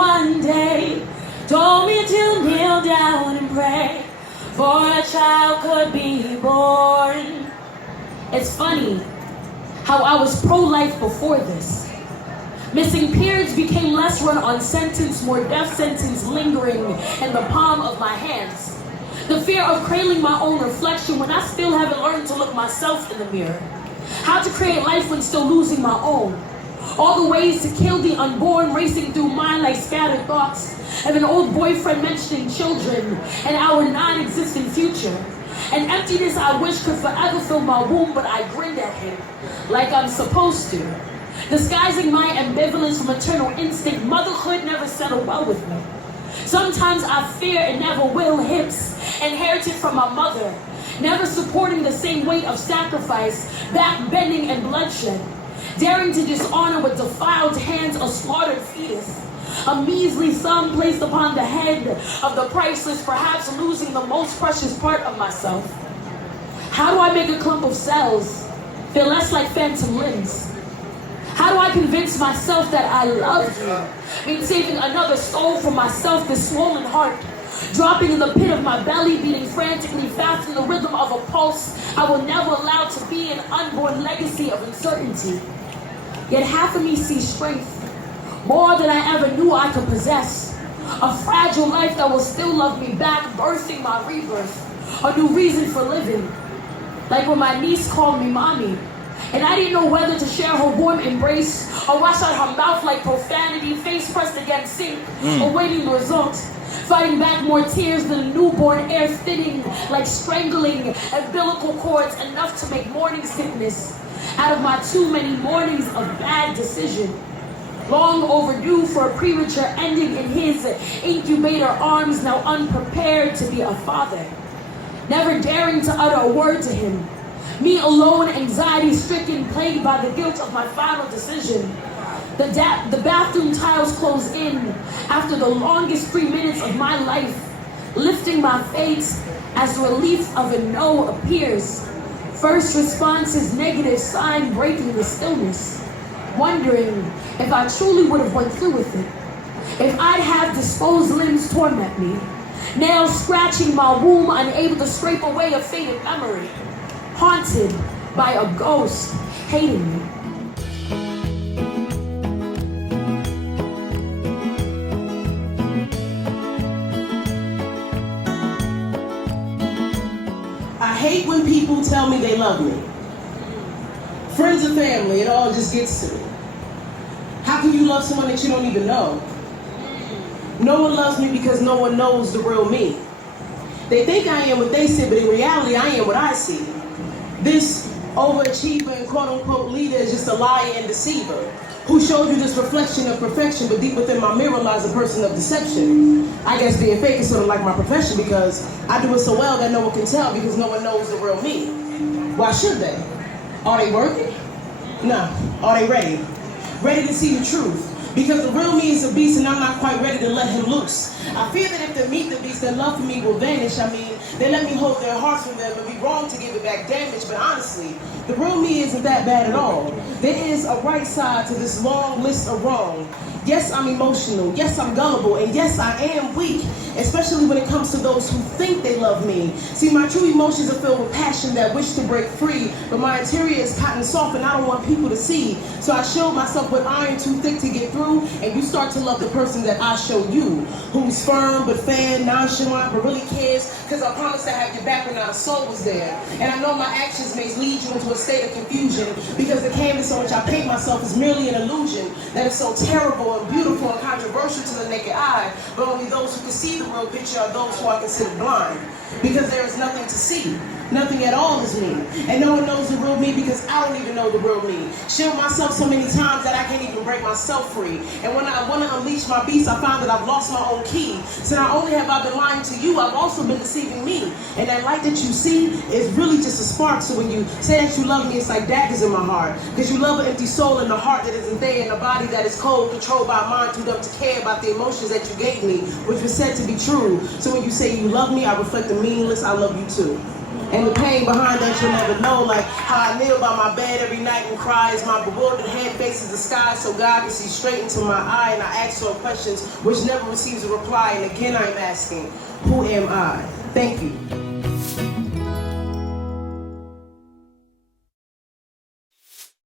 one day told me to kneel down and pray for a child could be born. It's funny how I was pro-life before this. Missing periods became less run on sentence, more death sentence lingering in the palm of my hands. The fear of cradling my own reflection when I still haven't learned to look myself in the mirror. How to create life when still losing my own. All the ways to kill the unborn racing through mine like scattered thoughts of an old boyfriend mentioning children and our non-existent future. An emptiness I wish could forever fill my womb, but I grinned at him like I'm supposed to. Disguising my ambivalence from maternal instinct, motherhood never settled well with me. Sometimes I fear and never will hips inherited from my mother, never supporting the same weight of sacrifice, back bending and bloodshed, daring to dishonor with defiled hands a slaughtered fetus, a measly sum placed upon the head of the priceless, perhaps losing the most precious part of myself. How do I make a clump of cells feel less like phantom limbs? How do I convince myself that I love you? Mean saving another soul from myself, this swollen heart, dropping in the pit of my belly, beating frantically fast in the rhythm of a pulse I will never allow to be an unborn legacy of uncertainty. Yet half of me sees strength, more than I ever knew I could possess. A fragile life that will still love me back, birthing my rebirth, a new reason for living. Like when my niece called me mommy, and I didn't know whether to share her warm embrace or wash out her mouth like profanity, face pressed against sink, awaiting the result. Fighting back more tears than a newborn, air thinning like strangling umbilical cords, enough to make morning sickness out of my too many mornings of bad decision. Long overdue for a premature ending in his incubator arms, now unprepared to be a father. Never daring to utter a word to him. Me alone, anxiety-stricken, plagued by the guilt of my final decision. The bathroom tiles close in after the longest 3 minutes of my life, lifting my face as the relief of a no appears. First response is negative sign breaking the stillness. Wondering if I truly would have went through with it. If I'd have disposed limbs torment me. Nails scratching my womb, unable to scrape away a faded memory. Haunted by a ghost hating me. I hate when people tell me they love me. Friends and family, it all just gets to me. How can you love someone that you don't even know? No one loves me because no one knows the real me. They think I am what they say, but in reality, I am what I see. This overachiever and quote-unquote leader is just a liar and deceiver who showed you this reflection of perfection, but deep within my mirror lies a person of deception. I guess being fake is sort of like my profession because I do it so well that no one can tell because no one knows the real me. Why should they? Are they working? No. Are they ready? Ready to see the truth? Because the real me is a beast and I'm not quite ready to let him loose. I fear that if they meet the beast, their love for me will vanish. I mean, they let me hold their hearts from them and be wrong to give it back damage. But honestly, the real me isn't that bad at all. There is a right side to this long list of wrong. Yes, I'm emotional. Yes, I'm gullible. And yes, I am weak, especially when it comes to those who think they love me. See, my true emotions are filled with passion that wish to break free, but my interior is cotton soft and I don't want people to see. So I showed myself with iron too thick to get through, and you start to love the person that I show you, who's firm but fair, nonchalant but really cares, because I promise to have your back when not a soul was there. And I know my actions may lead you into a state of confusion, because the canvas on which I paint myself is merely an illusion that is so terrible and beautiful and controversial to the naked eye, but only those who can see the real picture are those who are considered blind, because there is nothing to see. Nothing at all is me. And no one knows the real me because I don't even know the real me. Shield myself so many times that I can't even break myself free. And when I want to unleash my beast, I find that I've lost my own key. So not only have I been lying to you, I've also been deceiving me. And that light that you see is really just a spark. So when you say that you love me, it's like daggers in my heart. Because you love an empty soul in the heart that isn't there, and a body that is cold, controlled by a mind too dumb to care about the emotions that you gave me, which was said to be true. So when you say you love me, I reflect the meaningless I love you too. And the pain behind that you'll never know, like how I kneel by my bed every night and cry as my bewildered head faces the sky so God can see straight into my eye, and I ask her questions which never receives a reply, and again I'm asking, who am I? Thank you.